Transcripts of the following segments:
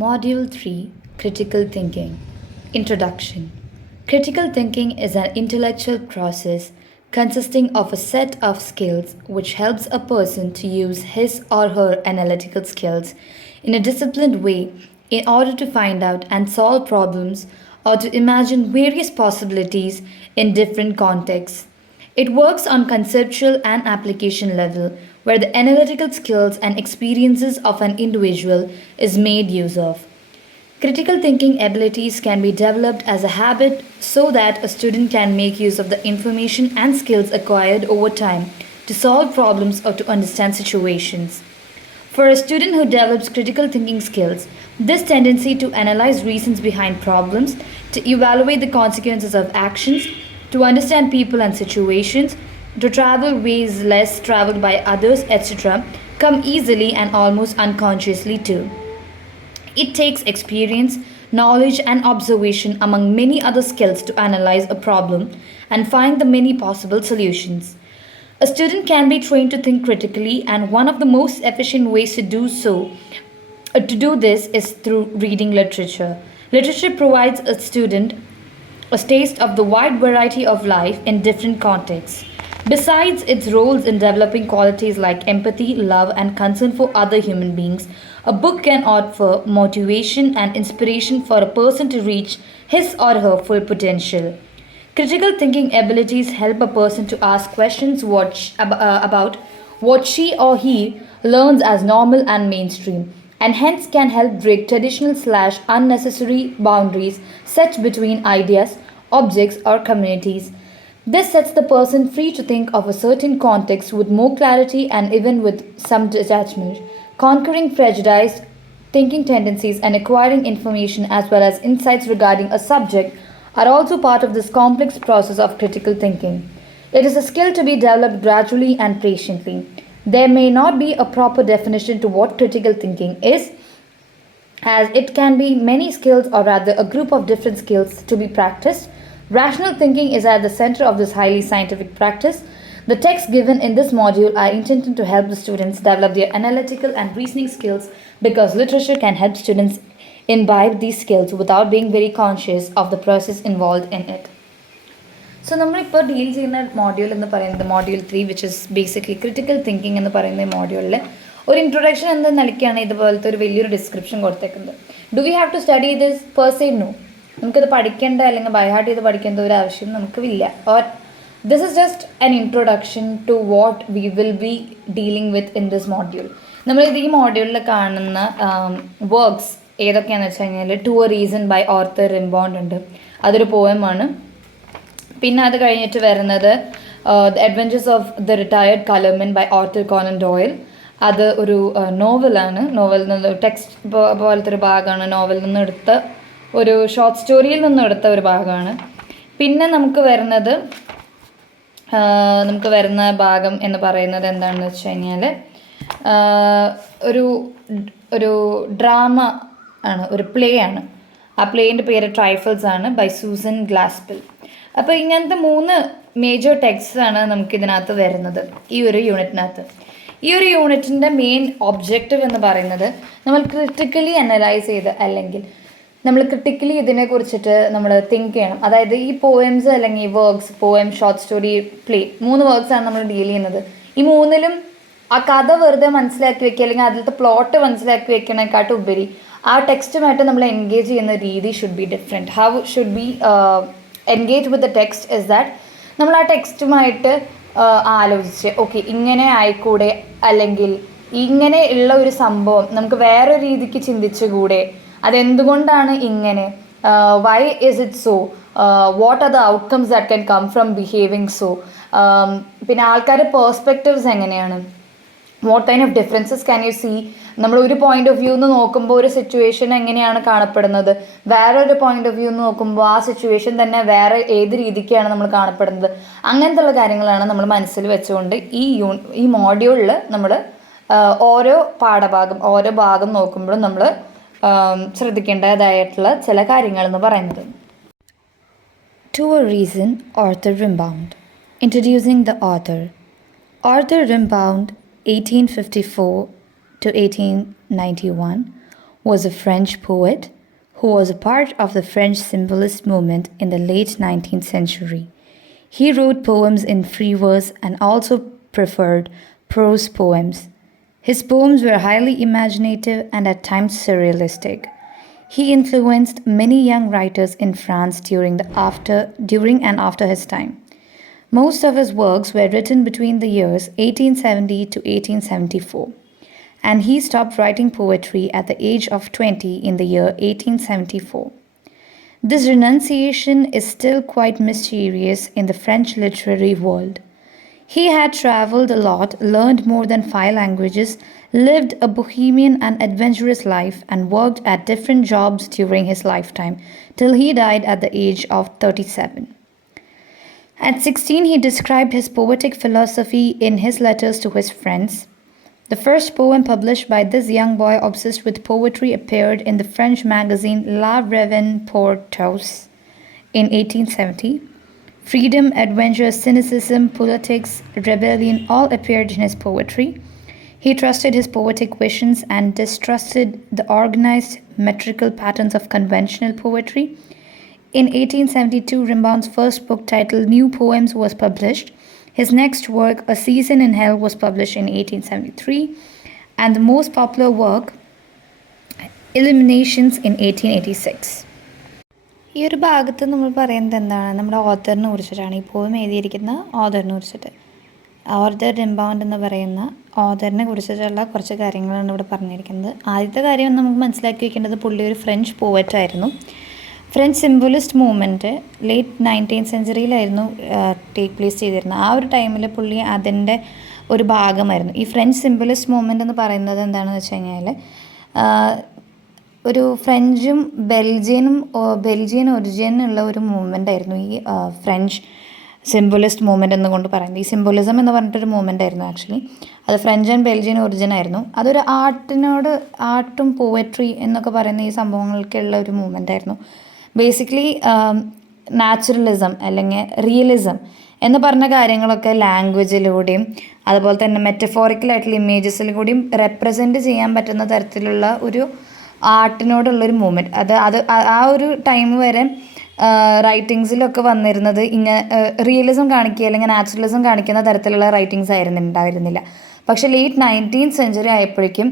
Module 3 Critical Thinking Introduction. Critical thinking is an intellectual process consisting of a set of skills which helps a person to use his or her analytical skills in a disciplined way in order to find out and solve problems or to imagine various possibilities in different contexts. It works on conceptual and application level where the analytical skills and experiences of an individual is made use of. Critical thinking abilities can be developed as a habit so that a student can make use of the information and skills acquired over time to solve problems or to understand situations. For a student who develops critical thinking skills, this tendency to analyze reasons behind problems, to evaluate the consequences of actions, to understand people and situations, to travel ways less traveled by others, etc., come easily and almost unconsciously too. It takes experience, knowledge, and observation among many other skills to analyze a problem and find the many possible solutions. A student can be trained to think critically, and one of the most efficient ways to do this is through reading literature. Literature provides a student a taste of the wide variety of life in different contexts. Besides its roles in developing qualities like empathy, love, and concern for other human beings, a book can offer motivation and inspiration for a person to reach his or her full potential. Critical thinking abilities help a person to ask questions about what she or he learns as normal and mainstream, and hence can help break traditional unnecessary boundaries set between ideas, objects, or communities. This sets the person free to think of a certain context with more clarity and even with some detachment, conquering prejudiced thinking tendencies and acquiring information as well as insights regarding a subject are also part of this complex process of critical thinking. It is a skill to be developed gradually and patiently. There may not be a proper definition to what critical thinking is, as it can be many skills or rather a group of different skills to be practiced. Rational thinking is at the center of this highly scientific practice. The texts given in this module are intended to help the students develop their analytical and reasoning skills because literature can help students imbibe these skills without being very conscious of the process involved in it. So നമ്മളിപ്പോൾ deal ചെയ്യുന്ന module എന്ന് പറയുന്നത് module 3 which is basically critical thinking എന്ന് പറയുന്ന മോഡ്യൂളിൽ ഒരു introduction എന്ന നിലയ്ക്കാണ് ഇതുപോലത്തെ ഒരു വലിയൊരു ഡിസ്ക്രിപ്ഷൻ കൊടുത്തേക്കുന്നത്. Do we have to study this per se? No. നമുക്കത് പഠിക്കേണ്ട അല്ലെങ്കിൽ ബൈഹാർട്ട് ചെയ്ത് പഠിക്കേണ്ട ഒരു ആവശ്യം നമുക്കില്ല. Or this is just an introduction to what we will be dealing with in this module. നമ്മളിത് ഈ മോഡ്യൂളിൽ കാണുന്ന വർക്ക്സ് ഏതൊക്കെയാണെന്ന് വെച്ച് കഴിഞ്ഞാൽ to a reason by Arthur Rimbaud ഉണ്ട്, അതൊരു പോയമാണ്. പിന്നെ അത് കഴിഞ്ഞിട്ട് വരുന്നത് the adventures of the retired colourman by Arthur Conan Doyle. അത് ഒരു നോവലാണ്. നോവലിൽ നിന്ന് ടെക്സ്റ്റ് പോലത്തെ ഒരു ഭാഗമാണ്. നോവലിൽ നിന്ന് എടുത്ത ഒരു ഷോർട്ട് സ്റ്റോറിയിൽ നിന്ന് എടുത്ത ഒരു ഭാഗമാണ്. പിന്നെ നമുക്ക് വരുന്ന ഭാഗം എന്ന് പറയുന്നത് എന്താണെന്ന് വെച്ച് കഴിഞ്ഞാൽ ഒരു ഡ്രാമ ആണ്, ഒരു പ്ലേ ആണ്. ആ പ്ലേൻ്റെ പേര് ട്രൈഫിൾസ് ആണ് ബൈ സൂസൻ ഗ്ലാസ്പെൽ. അപ്പോൾ ഇങ്ങനത്തെ 3 മേജർ ടെക്സ്റ്റ് ആണ് നമുക്കിതിനകത്ത് വരുന്നത് ഈ ഒരു യൂണിറ്റിനകത്ത്. ഈ ഒരു യൂണിറ്റിൻ്റെ മെയിൻ ഒബ്ജക്റ്റീവ് എന്ന് പറയുന്നത് നമ്മൾ ക്രിട്ടിക്കലി അനലൈസ് ചെയ്ത് അല്ലെങ്കിൽ നമ്മൾ ക്രിട്ടിക്കലി ഇതിനെക്കുറിച്ചിട്ട് നമ്മൾ തിങ്ക് ചെയ്യണം. അതായത് ഈ പോയംസ് അല്ലെങ്കിൽ ഈ works, poem, short story, play, 3 വർക്ക്സാണ് നമ്മൾ ഡീൽ ചെയ്യുന്നത്. ഈ 3ലും ആ കഥ വെറുതെ മനസ്സിലാക്കി വെക്കുക അല്ലെങ്കിൽ അതിലത്തെ പ്ലോട്ട് മനസ്സിലാക്കി വെക്കണേക്കാട്ടും ഉപരി ആ ടെക്സ്റ്റുമായിട്ട് നമ്മൾ എൻഗേജ് ചെയ്യുന്ന രീതി should be different. How should be engage with the text is that നമ്മൾ ആ ടെക്സ്റ്റുമായിട്ട് ആലോചിച്ച് ഓക്കെ ഇങ്ങനെ ആയിക്കൂടെ, അല്ലെങ്കിൽ ഇങ്ങനെ ഉള്ള ഒരു സംഭവം നമുക്ക് വേറെ രീതിക്ക് ചിന്തിച്ചുകൂടെ, അതെന്തുകൊണ്ടാണ് ഇങ്ങനെ, why is it so, what are the outcomes that can come from behaving so, പിന്നെ ആൾക്കാരുടെ പേഴ്സ്പെക്റ്റീവ്സ് എങ്ങനെയാണ്, what kind of differences can you see. നമ്മൾ ഒരു പോയിന്റ് ഓഫ് വ്യൂ എന്ന് നോക്കുമ്പോൾ ഒരു സിറ്റുവേഷൻ എങ്ങനെയാണ് കാണപ്പെടുന്നത്, വേറൊരു പോയിന്റ് ഓഫ് വ്യൂ എന്ന് നോക്കുമ്പോൾ ആ സിറ്റുവേഷൻ തന്നെ വേറെ ഏത് രീതിക്കാണ് നമ്മൾ കാണപ്പെടുന്നത്. അങ്ങനത്തെ കാര്യങ്ങളാണ് നമ്മൾ മനസ്സിൽ വെച്ചുകൊണ്ട് ഈ മോഡ്യൂളിൽ നമ്മൾ ഓരോ ഭാഗം നോക്കുമ്പോഴും നമ്മൾ ശ്രദ്ധിക്കേണ്ടതായിട്ടുള്ള ചില കാര്യങ്ങളെന്ന് പറയുന്നത്. To a Reason, Arthur Rimbaud. Introducing the author. Arthur Rimbaud, 1854 to 1891, was a French poet who was a part of the French symbolist movement in the late 19th century. He wrote poems in free verse and also preferred prose poems. His poems were highly imaginative and at times surrealistic. He influenced many young writers in France during and after his time. Most of his works were written between the years 1870 to 1874, and he stopped writing poetry at the age of 20 in the year 1874. This renunciation is still quite mysterious in the French literary world. He had traveled a lot, learned more than 5 languages, lived a bohemian and adventurous life, and worked at different jobs during his lifetime till he died at the age of 37. At 16, he described his poetic philosophy in his letters to his friends. The first poem published by this young boy obsessed with poetry appeared in the French magazine La Revue Porteuse in 1870. Freedom, adventure, cynicism, politics, rebellion all appeared in his poetry. He trusted his poetic visions and distrusted the organized metrical patterns of conventional poetry. In 1872, Rimbaud's first book titled New Poems was published. His next work, A Season in Hell, was published in 1873, and the most popular work, Illuminations, in 1886. ഈ ഒരു ഭാഗത്ത് നമ്മൾ പറയുന്നത് എന്താണ്, നമ്മുടെ ഓഥറിനെ കുറിച്ചിട്ടാണ്. ഈ poem എഴുതിയിരിക്കുന്ന ഓഥറിനെ കുറിച്ചിട്ട്. ഓർദർ റിംബൗണ്ട് എന്ന് പറയുന്ന ഓഥറിനെ കുറിച്ചിട്ടുള്ള കുറച്ച് കാര്യങ്ങളാണ് ഇവിടെ പറഞ്ഞിരിക്കുന്നത്. ആദ്യത്തെ കാര്യം നമുക്ക് മനസ്സിലാക്കി വയ്ക്കേണ്ടത്, പുള്ളി ഒരു ഫ്രഞ്ച് പോവറ്റായിരുന്നു. French symbolist movement late 19th സെഞ്ച്വറിയിലായിരുന്നു ടേക്ക് പ്ലേസ് ചെയ്തിരുന്നത്. ആ ഒരു ടൈമിൽ പുള്ളി അതിൻ്റെ ഒരു ഭാഗമായിരുന്നു. ഈ ഫ്രഞ്ച് സിംബലിസ്റ്റ് മൂവ്മെൻ്റ് എന്ന് പറയുന്നത് എന്താണെന്ന് വെച്ച് കഴിഞ്ഞാൽ, ഒരു ഫ്രഞ്ചും ബെൽജിയൻ ഒറിജിനുള്ള ഒരു മൂവ്മെൻ്റ് ആയിരുന്നു ഈ ഫ്രഞ്ച് സിംബലിസ്റ്റ് മൂവ്മെൻ്റ് എന്നുകൊണ്ട് പറയുന്നത്. ഈ സിംബോളിസം എന്ന് പറഞ്ഞിട്ടൊരു മൂവ്മെൻ്റ് ആയിരുന്നു ആക്ച്വലി. അത് ഫ്രഞ്ച് ആൻഡ് ബെൽജിയൻ ഒറിജിൻ ആയിരുന്നു. അതൊരു ആർട്ടും പോയട്രി എന്നൊക്കെ പറയുന്ന ഈ സംഭവങ്ങൾക്കുള്ള ഒരു മൂവ്മെൻ്റ് ആയിരുന്നു. ബേസിക്കലി നാച്ചുറലിസം അല്ലെങ്കിൽ റിയലിസം എന്ന് പറഞ്ഞ കാര്യങ്ങളൊക്കെ ലാംഗ്വേജിലൂടെയും അതുപോലെ തന്നെ മെറ്റഫോറിക്കലായിട്ടുള്ള ഇമേജസിലൂടെയും റെപ്രസെൻറ്റ് ചെയ്യാൻ പറ്റുന്ന തരത്തിലുള്ള ഒരു ആർട്ടിനോടുള്ളൊരു മൂവ്മെൻറ്റ്. ആ ഒരു ടൈം വരെ റൈറ്റിങ്സിലൊക്കെ വന്നിരുന്നത് ഇങ്ങനെ റിയലിസം കാണിക്കുക അല്ലെങ്കിൽ നാച്ചുറലിസം കാണിക്കുന്ന തരത്തിലുള്ള റൈറ്റിങ്സ് ഉണ്ടായിരുന്നില്ല. പക്ഷേ ലേറ്റ് 19th സെഞ്ച്വറി ആയപ്പോഴേക്കും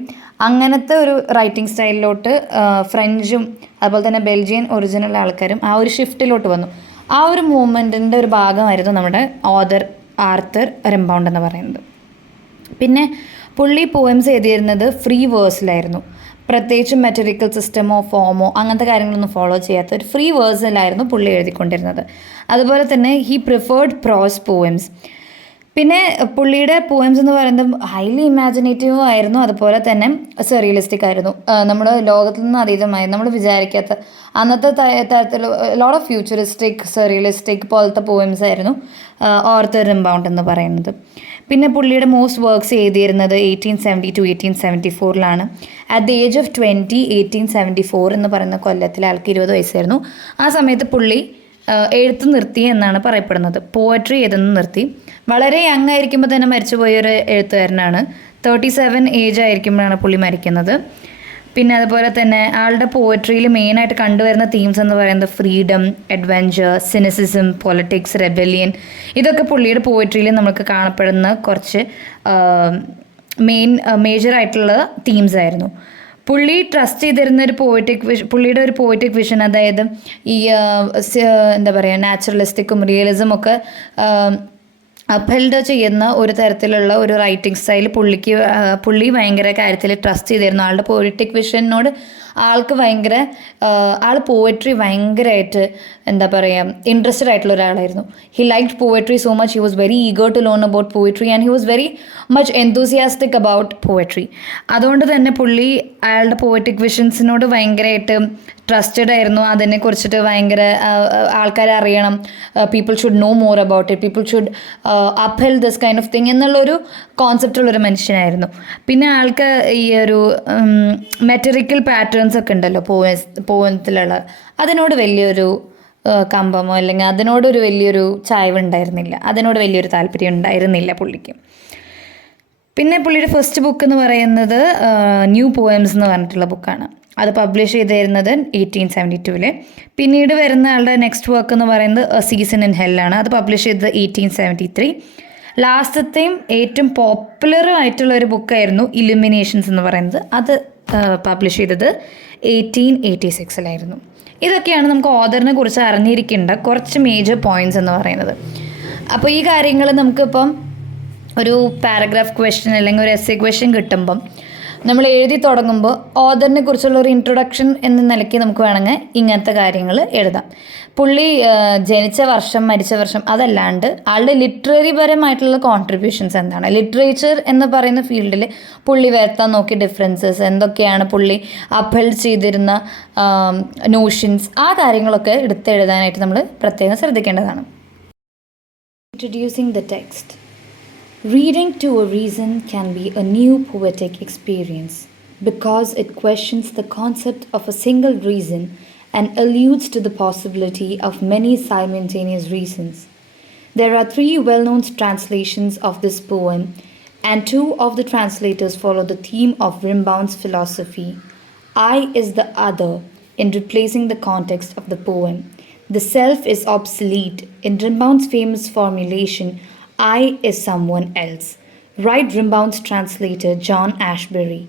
അങ്ങനത്തെ ഒരു റൈറ്റിംഗ് സ്റ്റൈലിലോട്ട് ഫ്രഞ്ചും അതുപോലെ തന്നെ ബെൽജിയൻ ഒറിജിനൽ ആൾക്കാരും ആ ഒരു ഷിഫ്റ്റിലോട്ട് വന്നു. ആ ഒരു മൂവ്മെൻറ്റിൻ്റെ ഒരു ഭാഗമായിരുന്നു നമ്മുടെ ആർത്തർ റിംബൗണ്ട് എന്ന് പറയുന്നത്. പിന്നെ പുള്ളി പോയംസ് എഴുതിയിരുന്നത് ഫ്രീ വേഴ്സിലായിരുന്നു. പ്രത്യേകിച്ച് മെറ്ററിക്കൽ സിസ്റ്റമോ ഫോമോ അങ്ങനത്തെ കാര്യങ്ങളൊന്നും ഫോളോ ചെയ്യാത്ത ഒരു ഫ്രീ വേഴ്സിലായിരുന്നു പുള്ളി എഴുതിക്കൊണ്ടിരുന്നത്. അതുപോലെ തന്നെ ഹി പ്രിഫേർഡ് പ്രോസ് പോയംസ്. പിന്നെ പുള്ളിയുടെ പോയംസ് എന്ന് പറയുന്നത് ഹൈലി ഇമാജിനേറ്റീവും ആയിരുന്നു, അതുപോലെ തന്നെ സെറിയലിസ്റ്റിക് ആയിരുന്നു. നമ്മുടെ ലോകത്തിൽ നിന്ന് അതീതമായി നമ്മൾ വിചാരിക്കാത്ത അന്നത്തെ തരത്തിൽ ലോട്ട് ഓഫ് ഫ്യൂച്ചറിസ്റ്റിക് സെറിയലിസ്റ്റിക് പോലത്തെ പോയംസ് ആയിരുന്നു ഓർത്തർ റിംബൗണ്ട് എന്ന് പറയുന്നത്. പിന്നെ പുള്ളിയുടെ മോസ്റ്റ് വർക്ക്സ് എഴുതിയിരുന്നത് 1870 to 1874 at the age of 20 1874 എന്ന് പറയുന്ന കൊല്ലത്തിൽ ആൾക്ക് 20 വയസ്സായിരുന്നു. ആ സമയത്ത് പുള്ളി എഴുത്ത് നിർത്തി എന്നാണ് പറയപ്പെടുന്നത്. പോയട്രി എഴുതുന്നത് നിർത്തി. വളരെ യങ് ആയിരിക്കുമ്പോൾ തന്നെ മരിച്ചുപോയൊരു എഴുത്തുകാരനാണ്. 37 ഏജ് ആയിരിക്കുമ്പോഴാണ് പുള്ളി മരിക്കുന്നത്. പിന്നെ അതുപോലെ തന്നെ ആളുടെ പോയട്രിയിൽ മെയിനായിട്ട് കണ്ടുവരുന്ന തീംസ് എന്ന് പറയുന്നത് ഫ്രീഡം, അഡ്വഞ്ചർ, സിനിസിസം, പൊളിറ്റിക്സ്, ഇതൊക്കെ പുള്ളിയുടെ പോയട്രിയിൽ നമുക്ക് കാണപ്പെടുന്ന കുറച്ച് മേജറായിട്ടുള്ള തീംസ് ആയിരുന്നു. പുള്ളി ട്രസ്റ്റ് ചെയ്തിരുന്ന പുള്ളിയുടെ ഒരു പോയറ്റിക് വിഷൻ, അതായത് ഈ എന്താ പറയുക നാച്ചുറലിസ്റ്റിക്കും റിയലിസം ഒക്കെ അപ്ഹെൽഡ് ചെയ്യുന്ന ഒരു തരത്തിലുള്ള ഒരു റൈറ്റിംഗ് സ്റ്റൈൽ പുള്ളി ഭയങ്കര കാര്യത്തിൽ ട്രസ്റ്റ് ചെയ്തിരുന്നു. ആളുടെ പോയറ്റിക് വിഷനോട് ആൾക്ക് ആൾ പോയട്രി ഭയങ്കരമായിട്ട് എന്താ പറയുക ഇൻട്രസ്റ്റഡ് ആയിട്ടുള്ള ഒരാളായിരുന്നു. He liked poetry so much. He was very eager to learn about poetry and he was very much enthusiastic about poetry. അതുകൊണ്ട് തന്നെ പുള്ളി അയാളുടെ പോയറ്റിക് വിഷൻസിനോട് ഭയങ്കരമായിട്ട് ട്രസ്റ്റഡ് ആയിരുന്നു. അതിനെക്കുറിച്ചിട്ട് ഭയങ്കര ആൾക്കാരെ അറിയണം, people should know more about it, people should upheld this kind of thing എന്നുള്ളൊരു കോൺസെപ്റ്റുള്ളൊരു മനുഷ്യനായിരുന്നു. പിന്നെ ആൾക്ക് ഈ ഒരു മെറ്ററിക്കൽ പാറ്റേൺസ് ഒക്കെ ഉണ്ടല്ലോ പോയത്തിലുള്ള, അതിനോട് വലിയൊരു കമ്പമോ അല്ലെങ്കിൽ അതിനോടൊരു വലിയൊരു ചായ്വ് ഉണ്ടായിരുന്നില്ല, അതിനോട് വലിയൊരു താല്പര്യം ഉണ്ടായിരുന്നില്ല പുള്ളിക്ക്. പിന്നെ പുള്ളിയുടെ ഫസ്റ്റ് ബുക്ക് എന്ന് പറയുന്നത് ന്യൂ പോയംസ് എന്ന് പറഞ്ഞിട്ടുള്ള ബുക്കാണ്. അത് പബ്ലിഷ് ചെയ്തിരുന്നത് 1872. പിന്നീട് വരുന്ന ആളുടെ നെക്സ്റ്റ് വർക്ക് എന്ന് പറയുന്നത് എ സീസൺ ഇൻ ഹെല്ലാണ്. അത് പബ്ലിഷ് ചെയ്തത് 1873. ലാസ്റ്റത്തെയും ഏറ്റവും പോപ്പുലർ ആയിട്ടുള്ള ഒരു ബുക്കായിരുന്നു ഇലുമിനേഷൻസ് എന്ന് പറയുന്നത്. അത് പബ്ലിഷ് ചെയ്തത് 1886. ഇതൊക്കെയാണ് നമുക്ക് ഓഥറിനെ കുറിച്ച് അറിഞ്ഞിരിക്കേണ്ട കുറച്ച് മേജർ പോയിൻറ്റ്സ് എന്ന് പറയുന്നത്. അപ്പോൾ ഈ കാര്യങ്ങൾ നമുക്കിപ്പം ഒരു പാരഗ്രാഫ് ക്വസ്റ്റ്യൻ അല്ലെങ്കിൽ ഒരു എസ്സേ ക്വസ്റ്റ്യൻ കിട്ടുമ്പം നമ്മൾ എഴുതി തുടങ്ങുമ്പോൾ ഓഥറിനെ കുറിച്ചുള്ള ഒരു ഇൻട്രൊഡക്ഷൻ എന്ന നിലയ്ക്ക് നമുക്ക് വേണമെങ്കിൽ ഇങ്ങനത്തെ കാര്യങ്ങൾ എഴുതാം. പുള്ളി ജനിച്ച വർഷം, മരിച്ച വർഷം, അതല്ലാണ്ട് ആളുടെ ലിറ്റററി പരമായിട്ടുള്ള കോൺട്രിബ്യൂഷൻസ് എന്താണ്, ലിറ്ററേച്ചർ എന്ന് പറയുന്ന ഫീൽഡിൽ പുള്ളി വരുത്താൻ നോക്കിയ ഡിഫറൻസസ് എന്തൊക്കെയാണ്, പുള്ളി അപ്ഹെൽഡ് ചെയ്തിരുന്ന നോഷൻസ്, ആ കാര്യങ്ങളൊക്കെ എടുത്തെഴുതാനായിട്ട് നമ്മൾ പ്രത്യേകം ശ്രദ്ധിക്കേണ്ടതാണ്. Introducing the text. Reading to a reason can be a new poetic experience because it questions the concept of a single reason and alludes to the possibility of many simultaneous reasons. There are 3 well-known translations of this poem, and 2 of the translators follow the theme of Rimbaud's philosophy. I is the other in replacing the context of the poem. The self is obsolete. In Rimbaud's famous formulation, I is someone else. Write Rimbaud's translator John Ashbery.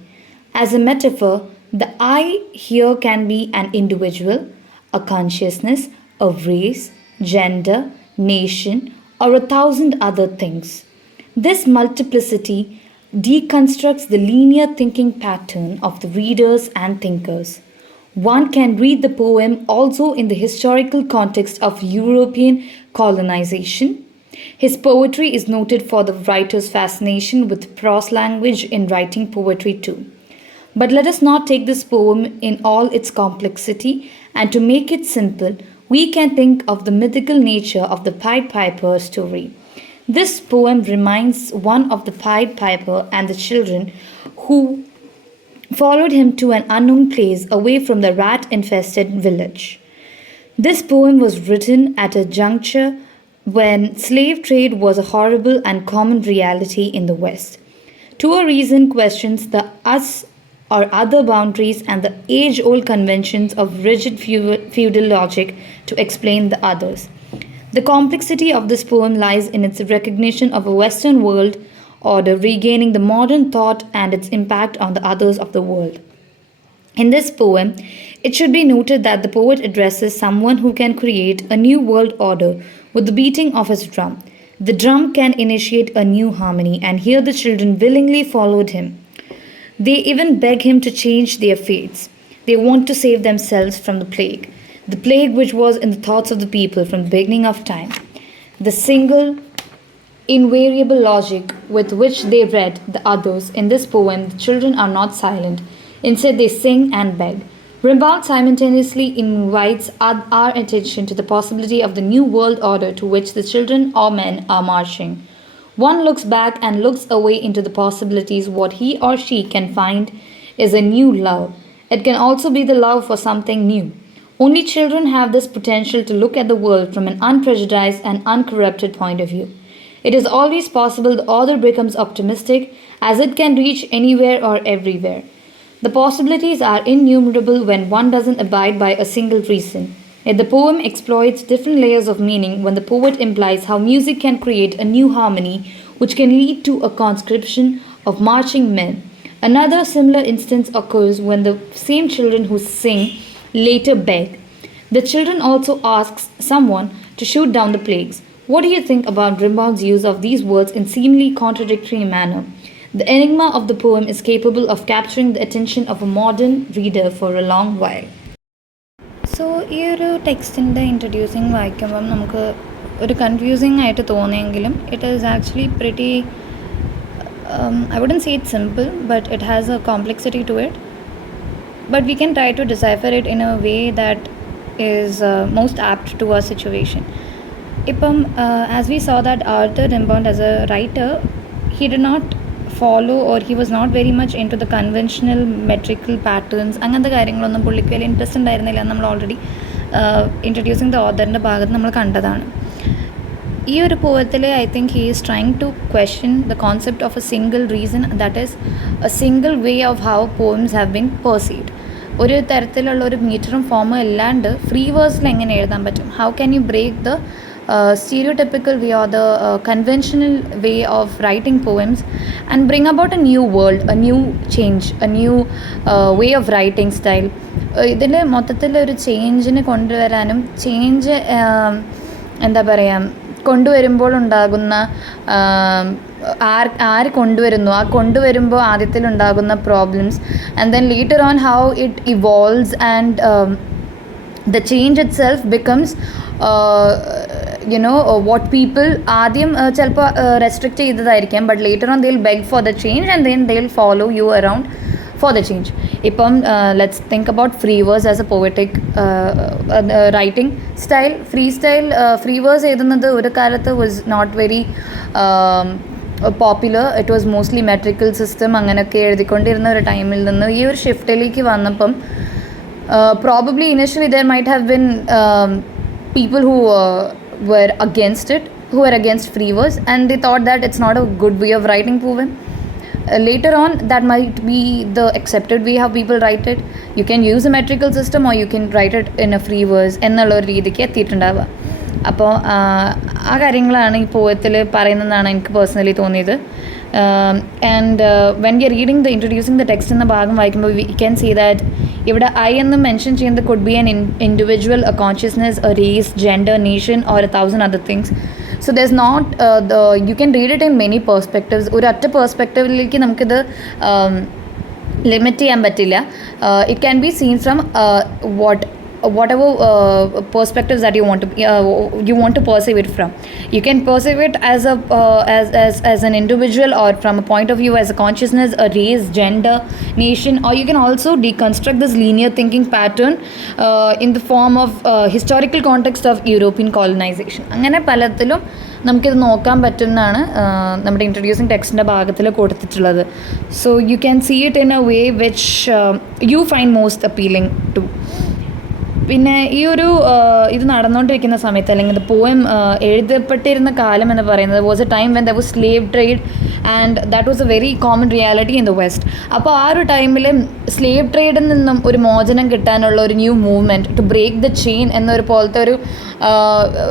As a metaphor, the I here can be an individual, a consciousness, a race, gender, nation, or 1,000 other things. This multiplicity deconstructs the linear thinking pattern of the readers and thinkers. One can read the poem also in the historical context of European colonization. His poetry is noted for the writer's fascination with prose language in writing poetry too. But let us not take this poem in all its complexity, and to make it simple, we can think of the mythical nature of the Pied Piper story. This poem reminds one of the Pied Piper and the children who followed him to an unknown place away from the rat-infested village. This poem was written at a juncture when slave trade was a horrible and common reality in the West. To a reason questions the us or other boundaries and the age-old conventions of rigid feudal logic to explain the others. The complexity of this poem lies in its recognition of a Western world order regaining the modern thought and its impact on the others of the world. In this poem, it should be noted that the poet addresses someone who can create a new world order with the beating of his drum. The drum can initiate a new harmony, and here the children willingly followed him. They even beg him to change their fates. They want to save themselves from the plague which was in the thoughts of the people from the beginning of time. The single invariable logic with which they read the others in this poem, the children are not silent. Instead, they sing and beg. Rimbaud simultaneously invites our attention to the possibility of the new world order to which the children or men are marching. One looks back and looks away into the possibilities. What he or she can find is a new love. It can also be the love for something new. Only children have this potential to look at the world from an unprejudiced and uncorrupted point of view. It is always possible the author becomes optimistic, as it can reach anywhere or everywhere. The possibilities are innumerable when one doesn't abide by a single reason. Yet the poem exploits different layers of meaning when the poet implies how music can create a new harmony which can lead to a conscription of marching men. Another similar instance occurs when the same children who sing later beg. The children also ask someone to shoot down the plagues. What do you think about Rimbaud's use of these words in seemingly contradictory manner? The enigma of the poem is capable of capturing the attention of a modern reader for a long while. So ഈ ഒരു ടെക്സ്റ്റിൻ്റെ introducing വായിക്കുമ്പം നമുക്ക് ഒരു confusing ആയിട്ട് തോന്നിയെങ്കിലും it is actually pretty I wouldn't say it's simple, but it has a complexity to it. But we can try to decipher it in a way that is most apt to our situation. As we saw that Arthur Rimbaud as a writer, he did not follow or he was not very much into the conventional metrical patterns. അങ്ങനത്തെ കാര്യങ്ങളൊന്നും പുള്ളിക്ക് വലിയ interest ഉണ്ടായിരുന്നില്ല. നമ്മൾ already introducing the ഓഥറിൻ്റെ ഭാഗത്ത് നമ്മൾ കണ്ടതാണ്. ഈ ഒരു പോയത്തിൽ I think he is trying to question the concept of a single reason, that is a single way of how poems have been perceived. ഒരു തരത്തിലുള്ള ഒരു മീറ്ററും ഫോമും അല്ലാണ്ട് ഫ്രീ വേഴ്സിൽ എങ്ങനെ എഴുതാൻ പറ്റും? How can you break the stereotypical way or the conventional way of writing poems and bring about a new world, a new change, a new way of writing style? ഇതിൽ മൊത്തത്തിലൊരു ചേഞ്ചിന് കൊണ്ടുവരാനും ചേഞ്ച് എന്താ പറയുക കൊണ്ടുവരുമ്പോൾ ഉണ്ടാകുന്ന ആര് കൊണ്ടുവരുന്നു, ആ കൊണ്ടുവരുമ്പോൾ ആദ്യത്തിലുണ്ടാകുന്ന problems and then later on how it evolves and the change itself becomes what people ആദ്യം ചിലപ്പോൾ റെസ്ട്രിക്റ്റ് ചെയ്തതായിരിക്കാം, but later on they'll beg for the change and then they'll follow you around for the change. ഇപ്പം let's think about free verse as a poetic writing style. Free verse എഴുതുന്നത് ഒരു കാലത്ത് was not very popular. It was mostly metrical system അങ്ങനെയൊക്കെ എഴുതിക്കൊണ്ടിരുന്ന ഒരു ടൈമിൽ നിന്ന് ഈ ഒരു ഷിഫ്റ്റിലേക്ക് വന്നപ്പം probably initially there might have been people who were against it, who were against free verse, and they thought that it's not a good way of writing poem. Later on that might be the accepted way how people write it. You can use a metrical system or you can write it in a free verse എന്നുള്ള ഒരു രീതിക്ക് എത്തിയിട്ടുണ്ടാവുക. അപ്പോൾ ആ കാര്യങ്ങളാണ് ഈ പോയത്തിൽ പറയുന്നതെന്നാണ് എനിക്ക് personally തോന്നിയത്. And when you reading the introducing the text എന്ന ഭാഗം വായിക്കുമ്പോൾ വി ക്യാൻ സീ ദാറ്റ് ഇവിടെ ഐ എന്ന് മെൻഷൻ ചെയ്യുന്നത് could be an individual, a consciousness, a race, gender, nation or 1000 other things. So there's not you can read it in many perspectives. ഒരു ഒറ്റ പെർസ്പെക്റ്റീവിലേക്ക് നമുക്കിത് limit ചെയ്യാൻ പറ്റില്ല. It can be seen from whatever perspectives that you want to perceive it from. You can perceive it as a as an individual, or from a point of view as a consciousness, a race, gender, nation, or you can also deconstruct this linear thinking pattern in the form of historical context of European colonization. അങ്ങനെ പലതിലും നമുക്കിത് നോക്കാൻ പറ്റുന്നതാണ് നമ്മുടെ introducing ടെക്സ്റ്റിൻ്റെ ഭാഗത്തിൽ കൊടുത്തിട്ടുള്ളത്. So you can see it in a way which you find most appealing to. പിന്നെ ഈ ഒരു ഇത് നടന്നുകൊണ്ടിരിക്കുന്ന സമയത്ത്, അല്ലെങ്കിൽ ഇത് പോയം എഴുതപ്പെട്ടിരുന്ന കാലം എന്ന് പറയുന്നത് was A time when there was slave trade and that was A very common reality in the west. അപ്പോൾ ആ ഒരു ടൈമിൽ സ്ലേവ് ട്രേഡിൽ നിന്നും ഒരു മോചനം കിട്ടാനുള്ള ഒരു new movement, to break the chain എന്നൊരു പോലത്തെ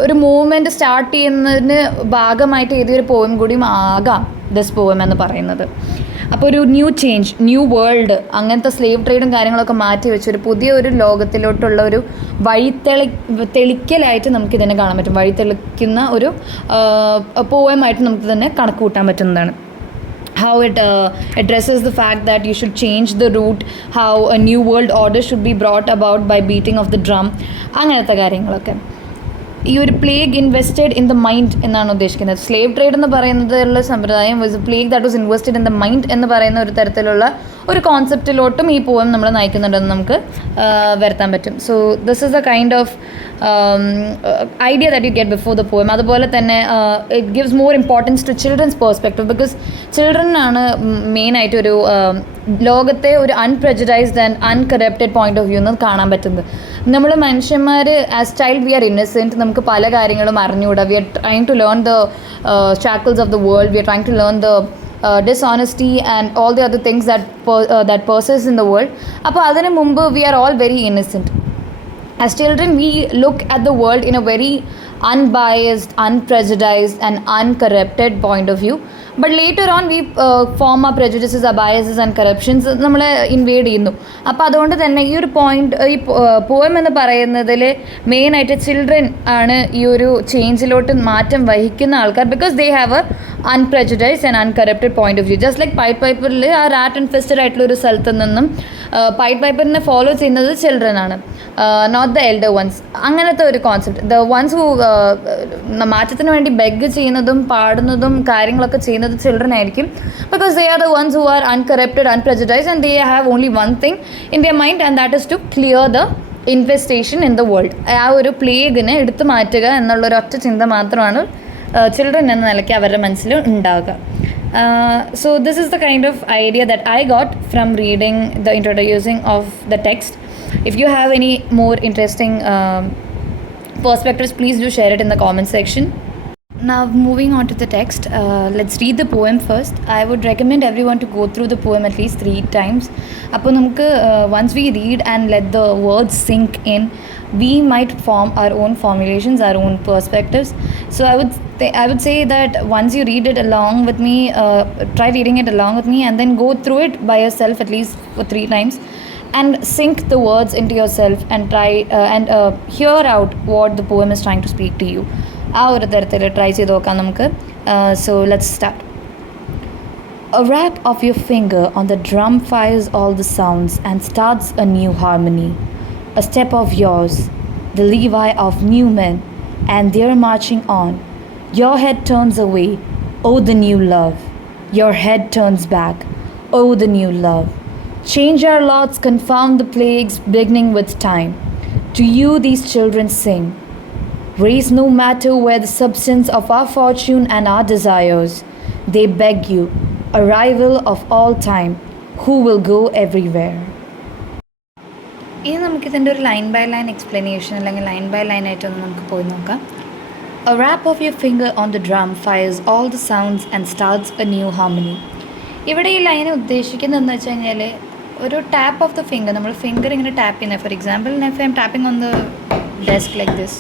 ഒരു മൂവ്മെൻറ്റ് സ്റ്റാർട്ട് ചെയ്യുന്നതിന് ഭാഗമായിട്ട് എഴുതിയൊരു പോയം കൂടിയും ആകാം ദിസ് പോയം എന്ന് പറയുന്നത്. അപ്പോൾ ഒരു ന്യൂ ചേഞ്ച്, ന്യൂ വേൾഡ്, അങ്ങനത്തെ സ്ലേവ് ട്രേഡും കാര്യങ്ങളൊക്കെ മാറ്റി വെച്ച് ഒരു പുതിയൊരു ലോകത്തിലോട്ടുള്ള ഒരു തെളിക്കലായിട്ട് നമുക്കിതിനെ കാണാൻ പറ്റും. വഴിതെളിക്കുന്ന ഒരു പോയമായിട്ട് നമുക്ക് തന്നെ കണക്ക് കൂട്ടാൻ പറ്റുന്നതാണ്. How it addresses the fact that you should change the route, how a new world order should be brought about by beating of the drum, അങ്ങനത്തെ കാര്യങ്ങളൊക്കെ. ഈ ഒരു plague invested in the mind എന്നാണ് ഉദ്ദേശിക്കുന്നത്. സ്ലേവ് ട്രേഡ് എന്ന് പറയുന്നതിലുള്ള സമ്പ്രദായം was A plague that was invested in the mind എന്ന് പറയുന്ന ഒരു തരത്തിലുള്ള ഒരു കോൺസെപ്റ്റിലോട്ടും ഈ പോയം നമ്മളെ നയിക്കുന്നുണ്ടെന്ന് നമുക്ക് വരുത്താൻ പറ്റും. So this is a kind of idea that you get before the poem. അതുപോലെ തന്നെ it gives more importance to children's perspective, because children ആണ് മെയിനായിട്ടൊരു ലോകത്തെ ഒരു unprejudiced and uncorrupted point of view എന്ന് കാണാൻ പറ്റുന്നത്. നമ്മൾ മനുഷ്യന്മാർ as child we are innocent, നമുക്ക് പല കാര്യങ്ങളും അറിഞ്ഞുകൂടാ. We are trying to learn the shackles of the world, we are trying to learn the dishonesty and all the other things that persists in the world. അപ്പോൾ അതിന് മുമ്പ് we are all very innocent. As children we look at the world in a very unbiased, unprejudiced and uncorrupted point of view, but later on we form our prejudices, our biases and corruptions നമ്മളെ inward ചെയ്യുന്നു. അപ്പോൾ അതുകൊണ്ട് തന്നെ ഈ ഒരു point, ഈ poem എന്ന് പറയുന്നതിൽ മെയിനായിട്ട് ചിൽഡ്രൻ ആണ് ഈ ഒരു ചേഞ്ചിലോട്ട് മാറ്റം വഹിക്കുന്ന ആൾക്കാർ, because they have a unprejudiced and uncorrupted point of view. Just like Pied പൈപ്പറിൽ ആ റാറ്റ് ഇൻഫെസ്റ്റഡ് ആയിട്ടുള്ള ഒരു സ്ഥലത്ത് നിന്നും പൈറ്റ് പൈപ്പറിനെ ഫോളോ ചെയ്യുന്നത് ചിൽഡ്രൻ ആണ്, നോട്ട് ദ എൽഡർ വൺസ്. അങ്ങനത്തെ ഒരു കോൺസെപ്റ്റ്. ദ വൺസ് ഹു മാറ്റത്തിന് വേണ്ടി ബെഗ് ചെയ്യുന്നതും പാടുന്നതും കാര്യങ്ങളൊക്കെ ചെയ്യുന്നത് ചിൽഡ്രൻ ആയിരിക്കും, because they are the ones who are uncorrupted, unprejudiced and they have only one thing in their mind and that is to clear the infestation in the world. ആ ഒരു പ്ലേഗിനെ എടുത്തു മാറ്റുക എന്നുള്ളൊരു ഒറ്റ ചിന്ത മാത്രമാണ് ചിൽഡ്രൻ എന്ന നിലയ്ക്ക് അവരുടെ മനസ്സിൽ ഉണ്ടാവുക. So this is the kind of idea that I got from reading the introducing of the text. If you have any more interesting perspectives, please do share it in the comment section. Now, moving on to the text, let's read the poem first. I would recommend everyone to go through the poem at least 3 times. Once we read and let the words sink in, we might form our own formulations, our own perspectives. So I would say that once you read it along with me, try reading it along with me, and then go through it by yourself at least for 3 times, and sink the words into yourself and try and hear out what the poem is trying to speak to you. ആ ഒരു തരത്തിൽ try ചെയ്ത് നോക്കാം നമുക്ക്. So let's start. A rap of your finger on the drum fires all the sounds and starts a new harmony. A step of yours, the Levi of new men, and they're marching on. Your head turns away, oh the new love. Your head turns back, oh the new love. Change our lots, confound the plagues, beginning with time. To you these children sing. Race no matter where the substance of our fortune and our desires. They beg you, a rival of all time, who will go everywhere. ഇനി നമുക്കിതിൻ്റെ ഒരു line by line explanation അല്ലെങ്കിൽ line by line ആയിട്ടൊന്ന് നമുക്ക് പോയി നോക്കാം. A rap of your finger on the drum fires all the sounds and starts a new harmony. ഇവിടെ ഈ ലൈൻ ഉദ്ദേശിക്കുന്നതെന്ന് വെച്ച് കഴിഞ്ഞാൽ ഒരു ടാപ്പ് ഓഫ് ദ ഫിംഗർ, നമ്മൾ ഫിംഗർ ഇങ്ങനെ ടാപ്പ് ചെയ്യുന്നത്. For example if I M tapping on the desk like this,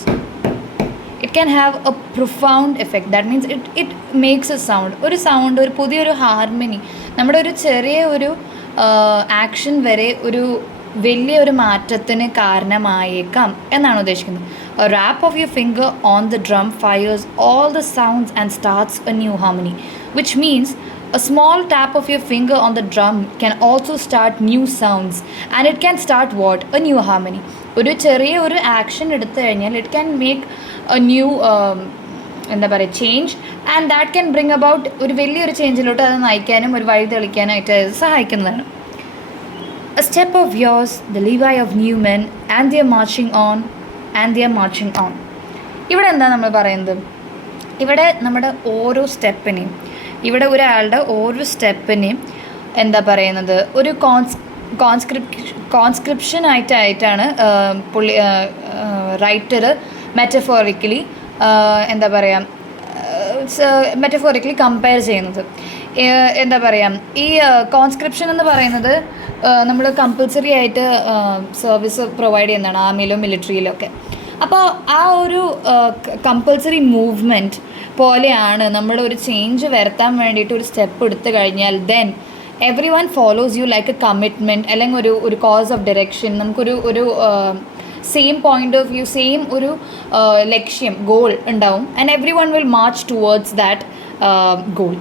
it can have a profound effect. That means it makes a sound, ഒരു സൗണ്ട്, ഒരു പുതിയൊരു ഹാർമണി, നമ്മുടെ ഒരു ചെറിയ ഒരു ആക്ഷൻ വരെ ഒരു വലിയൊരു മാറ്റത്തിന് കാരണമായേക്കാം എന്നാണ് ഉദ്ദേശിക്കുന്നത്. A rap of your finger on the drum fires all the sounds and starts a new harmony, which means a small tap of your finger on the drum can also start new sounds, and it can start what? A new harmony. ഒരു ചെറിയ ഒരു action എടുത്തു കഴിഞ്ഞാൽ it can make A new എന്താ പറയുക change, and that can bring about ഒരു വലിയൊരു ചേഞ്ചിലോട്ട് അത് നയിക്കാനും ഒരു വഴി തെളിക്കാനായിട്ട് സഹായിക്കുന്നതാണ്. A step of yours, the Levi of new men, and they are marching on, and they are marching on. ഇവിടെ എന്താ നമ്മൾ പറയുന്നത്? ഇവിടെ നമ്മുടെ ഓരോ സ്റ്റെപ്പിനെയും, ഇവിടെ ഒരാളുടെ ഓരോ സ്റ്റെപ്പിനെയും എന്താ പറയുന്നത്, ഒരു കോൺസ്ക്രിപ്ഷൻ ആയിട്ടാണ് പുള്ളി റൈറ്റർ മെറ്റഫോറിക്കലി എന്താ പറയുക മെറ്റഫോറിക്കലി കമ്പയർ ചെയ്യുന്നത്. എന്താ പറയുക, ഈ കോൺസ്ക്രിപ്ഷൻ എന്ന് പറയുന്നത് നമ്മൾ കമ്പൽസറി ആയിട്ട് സർവീസ് പ്രൊവൈഡ് ചെയ്യുന്നതാണ് ആർമിയിലും മിലിറ്ററിയിലൊക്കെ. അപ്പോൾ ആ ഒരു കമ്പൽസറി മൂവ്മെൻറ്റ് പോലെയാണ് നമ്മൾ ഒരു ചേഞ്ച് വരുത്താൻ വേണ്ടിയിട്ട് ഒരു സ്റ്റെപ്പ് എടുത്തു കഴിഞ്ഞാൽ then every one follows you like a commitment, അല്ലെങ്കിൽ ഒരു കോസ് ഓഫ് ഡയറക്ഷൻ, നമുക്കൊരു same point of view, same ഒരു ലക്ഷ്യം, ഗോൾ ഉണ്ടാവും, and every one will march towards that goal.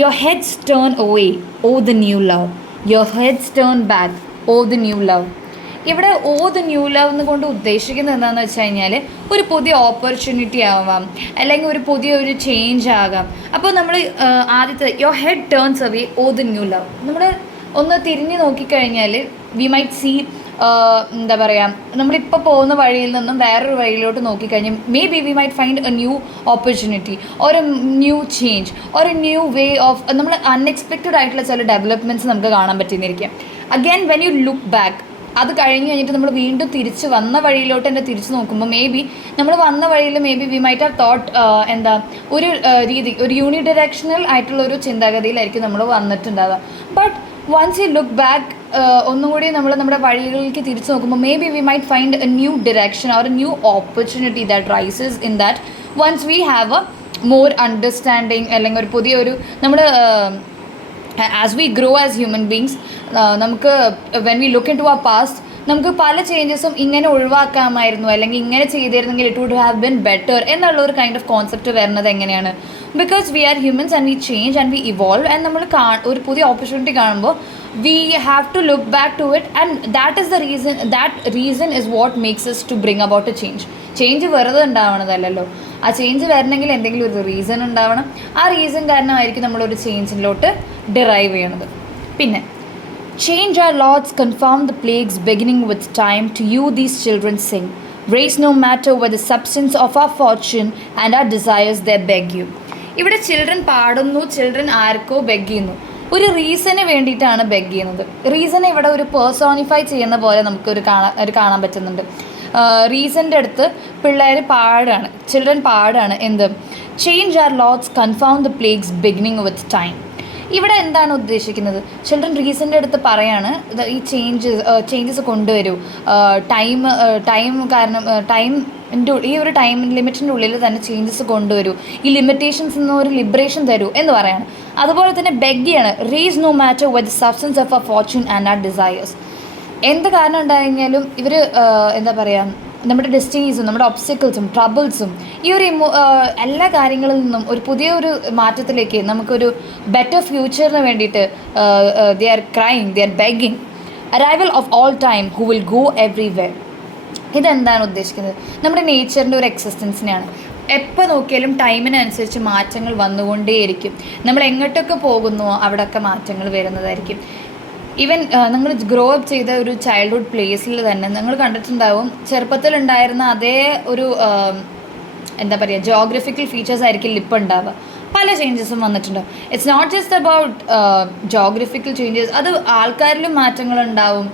Your heads turn away, oh the new love. Your heads turn back, oh the new love. ഇവിടെ oh the new love എന്നുകൊണ്ട് ഉദ്ദേശിക്കുന്നത് എന്താണെന്ന് വെച്ച് കഴിഞ്ഞാൽ ഒരു പുതിയ ഓപ്പർച്യൂണിറ്റി ആവാം, അല്ലെങ്കിൽ ഒരു പുതിയൊരു ചേഞ്ച് ആകാം. അപ്പോൾ നമ്മൾ ആദ്യത്തെ your head turns away, oh the new love, നമ്മൾ ഒന്ന് തിരിഞ്ഞ് നോക്കിക്കഴിഞ്ഞാൽ വി മൈറ്റ് സീ എന്താ പറയുക, നമ്മളിപ്പോൾ പോകുന്ന വഴിയിൽ നിന്നും വേറൊരു വഴിയിലോട്ട് നോക്കിക്കഴിഞ്ഞാൽ maybe we might find a new opportunity or a new change or a new way of, നമ്മൾ അൺഎക്സ്പെക്റ്റഡ് ആയിട്ടുള്ള ചില ഡെവലപ്മെൻറ്റ്സ് നമുക്ക് കാണാൻ പറ്റുന്നിരിക്കും. Again when you look back, അത് കഴിഞ്ഞിട്ട് നമ്മൾ വീണ്ടും തിരിച്ച് വന്ന വഴിയിലോട്ട് തന്നെ തിരിച്ച് നോക്കുമ്പോൾ മേ ബി നമ്മൾ വന്ന വഴിയിൽ maybe we might have thought എന്താ ഒരു ഒരു യൂണിഡയറക്ഷണൽ ആയിട്ടുള്ള ഒരു ചിന്താഗതിയിലായിരിക്കും നമ്മൾ വന്നിട്ടുണ്ടാവുക. But once you look back, ഒന്നും കൂടി നമ്മൾ നമ്മുടെ വഴികളിലേക്ക് തിരിച്ച് നോക്കുമ്പോൾ maybe we might find a new direction or a new opportunity that rises in that once we have a more understanding, അല്ലെങ്കിൽ ഒരു പുതിയൊരു നമ്മൾ as we grow as human beings, നമുക്ക് when we look into our past നമുക്ക് പല ചേഞ്ചസും ഇങ്ങനെ ഒഴിവാക്കാമായിരുന്നു, അല്ലെങ്കിൽ ഇങ്ങനെ ചെയ്തിരുന്നെങ്കിൽ it would have been better എന്നുള്ള ഒരു കൈൻഡ് ഓഫ് കോൺസെപ്റ്റ് വരുന്നത് എങ്ങനെയാണ്? Because we are humans and we change and we evolve, and നമ്മൾ ഒരു പുതിയ ഓപ്പർച്യൂണിറ്റി കാണുമ്പോൾ we have to look back to it, and that is the reason, that reason is what makes us to bring about a change. Change വെറുതെ ഉണ്ടാവണതല്ലല്ലോ, ആ change വരണമെങ്കിൽ എന്തെങ്കിലും ഒരു reason ഉണ്ടാവണം. ആ റീസൺ കാരണമായിരിക്കും നമ്മളൊരു ചേഞ്ചിലോട്ട് ഡിറൈവ് ചെയ്യണത്. പിന്നെ change our lords, confound the plagues, beginning with time. To you these children sing. Race no matter where the substance of our fortune and our desires they beg you. ഇവിടെ children പാടുന്നു, children ആർക്കോ beg ചെയ്യുന്നു, ഒരു റീസന് വേണ്ടിയിട്ടാണ് beg ചെയ്യുന്നത്. Reason ഇവിടെ ഒരു personify ചെയ്യുന്ന പോലെ നമുക്കൊരു കാണാൻ പറ്റുന്നുണ്ട്. റീസൻ്റെ അടുത്ത് പിള്ളേർ പാടാണ്, ചിൽഡ്രൻ പാടാണ്, എന്ത് change are lots confound the plagues beginning with time. ഇവിടെ എന്താണ് ഉദ്ദേശിക്കുന്നത്? ചിൽഡ്രൻ റീസൻ്റെ അടുത്ത് പറയാണ് ഈ ചേഞ്ചസ് കൊണ്ടുവരൂ, ടൈം കാരണം ഈ ഒരു ടൈം ലിമിറ്റിൻ്റെ ഉള്ളിൽ തന്നെ ചേഞ്ചസ് കൊണ്ടുവരൂ, ഈ ലിമിറ്റേഷൻസ് നിന്ന് ഒരു ലിബറേഷൻ തരൂ എന്ന് പറയാണ്. അതുപോലെ തന്നെ ബെഗ്ഗിയാണ്, റീസ് no matter with substance of a fortune and are desires. എന്ത് കാരണം ഉണ്ടായിരുന്നാലും ഇവർ എന്താ പറയുക, നമ്മുടെ ഡെസ്റ്റിനീസും നമ്മുടെ ഒബ്സ്റ്റക്കിൾസും ട്രബിൾസും ഈ ഒരു എല്ലാ കാര്യങ്ങളിൽ നിന്നും ഒരു പുതിയ ഒരു മാറ്റത്തിലേക്ക് നമുക്കൊരു ബെറ്റർ ഫ്യൂച്ചറിന് വേണ്ടിയിട്ട് they are crying, they are begging arrival of all time who will go everywhere. ഇതെന്താണ് ഉദ്ദേശിക്കുന്നത്? നമ്മുടെ നേച്ചറിൻ്റെ ഒരു എക്സിസ്റ്റൻസിനെയാണ്. എപ്പോൾ നോക്കിയാലും ടൈമിനനുസരിച്ച് മാറ്റങ്ങൾ വന്നുകൊണ്ടേയിരിക്കും. നമ്മൾ എങ്ങോട്ടൊക്കെ പോകുന്നുവോ അവിടെയൊക്കെ മാറ്റങ്ങൾ വരുന്നതായിരിക്കും. ഈവൻ നിങ്ങൾ ഗ്രോ അപ്പ് ചെയ്ത ഒരു ചൈൽഡ്ഹുഡ് പ്ലേസിൽ തന്നെ നിങ്ങൾ കണ്ടിട്ടുണ്ടാവും, ചെറുപ്പത്തിലുണ്ടായിരുന്ന അതേ ഒരു എന്താ പറയുക ജിയോഗ്രഫിക്കൽ ഫീച്ചേഴ്സ് ആയിരിക്കും ഇപ്പോൾ ഉണ്ടാവുക. പല ചേഞ്ചസും വന്നിട്ടുണ്ടാവും. It's not just about geographical changes, അത് ആൾക്കാരിലും മാറ്റങ്ങളുണ്ടാവും.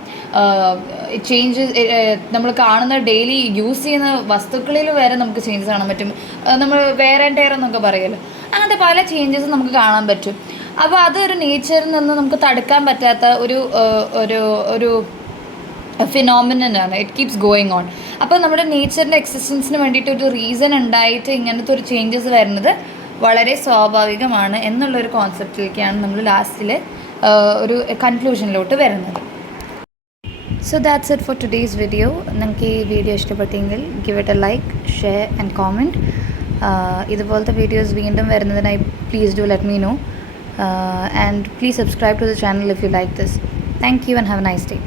ചേഞ്ചസ് നമ്മൾ കാണുന്ന ഡെയിലി യൂസ് ചെയ്യുന്ന വസ്തുക്കളിൽ വരെ നമുക്ക് ചേഞ്ചസ് കാണാൻ പറ്റും. നമ്മൾ വേറെ ടയർ എന്നൊക്കെ പറയുമല്ലോ, അങ്ങനത്തെ പല ചേഞ്ചസും നമുക്ക് കാണാൻ പറ്റും. അപ്പോൾ അതൊരു നേച്ചറിൽ നിന്ന് നമുക്ക് തടുക്കാൻ പറ്റാത്ത ഒരു ഫിനോമിനനാണ്. It keeps going on. അപ്പോൾ നമ്മുടെ നേച്ചറിൻ്റെ എക്സിസ്റ്റൻസിന് വേണ്ടിയിട്ട് ഒരു റീസൺ ഉണ്ടായിട്ട് ഇങ്ങനത്തെ ഒരു ചേഞ്ചസ് വരുന്നത് വളരെ സ്വാഭാവികമാണ് എന്നുള്ളൊരു കോൺസെപ്റ്റിലേക്കാണ് നമ്മൾ ലാസ്റ്റിൽ ഒരു കൺക്ലൂഷനിലോട്ട് വരുന്നത്. So that's it for today's video. നിങ്ങൾക്ക് ഈ വീഡിയോ ഇഷ്ടപ്പെട്ടെങ്കിൽ give it a like, share and comment. ഇതുപോലത്തെ വീഡിയോസ് വീണ്ടും വരുന്നതിനായി please do let me know. And please subscribe to the channel if you like this. Thank you and have a nice day.